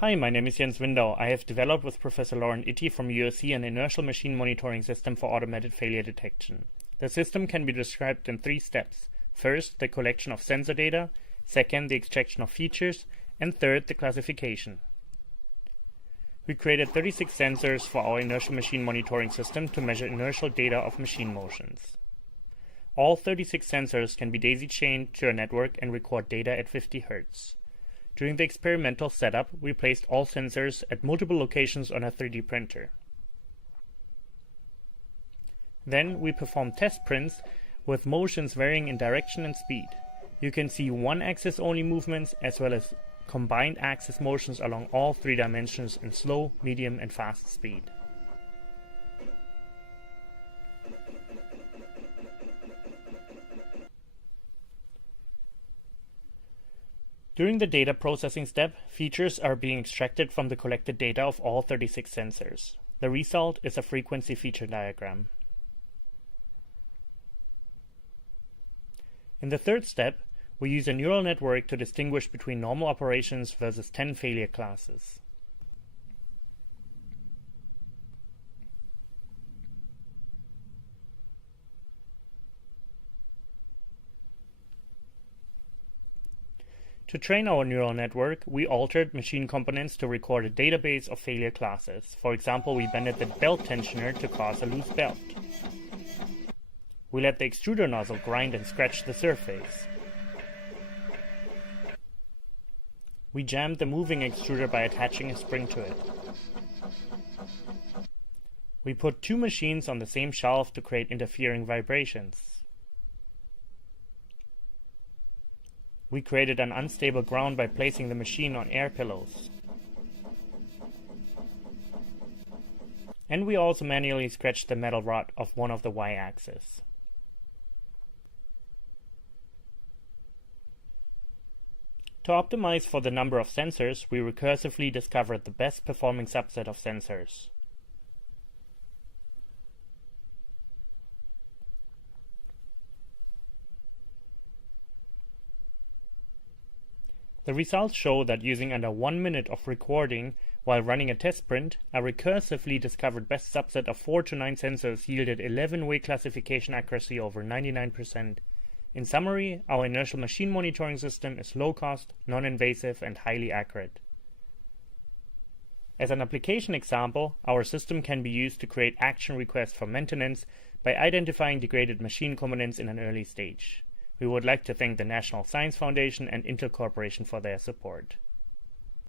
Hi, my name is Windau. I have developed with Professor Laurent Itti from USC an inertial machine monitoring system for automated failure detection. The system can be described in 3 steps. First, the collection of sensor data. Second, the extraction of features. And third, the classification. We created 36 sensors for our inertial machine monitoring system to measure inertial data of machine motions. All 36 sensors can be daisy-chained to a network and record data at 50 Hz. During the experimental setup, we placed all sensors at multiple locations on a 3D printer. Then we performed test prints with motions varying in direction and speed. You can see one-axis only movements as well as combined axis motions along all 3 dimensions in slow, medium and fast speed. During the data processing step, features are being extracted from the collected data of all 36 sensors. The result is a frequency feature diagram. In the third step, we use a neural network to distinguish between normal operations versus 10 failure classes. To train our neural network, we altered machine components to record a database of failure classes. For example, we bended the belt tensioner to cause a loose belt. We let the extruder nozzle grind and scratch the surface. We jammed the moving extruder by attaching a spring to it. We put 2 machines on the same shelf to create interfering vibrations. We created an unstable ground by placing the machine on air pillows. And we also manually scratched the metal rod of one of the y-axis. To optimize for the number of sensors, we recursively discovered the best performing subset of sensors. The results show that using under 1 minute of recording while running a test print, a recursively discovered best subset of 4 to 9 sensors yielded 11-way classification accuracy over 99%. In summary, our inertial machine monitoring system is low cost, non-invasive and highly accurate. As an application example, our system can be used to create action requests for maintenance by identifying degraded machine components in an early stage. We would like to thank the National Science Foundation and Intel Corporation for their support.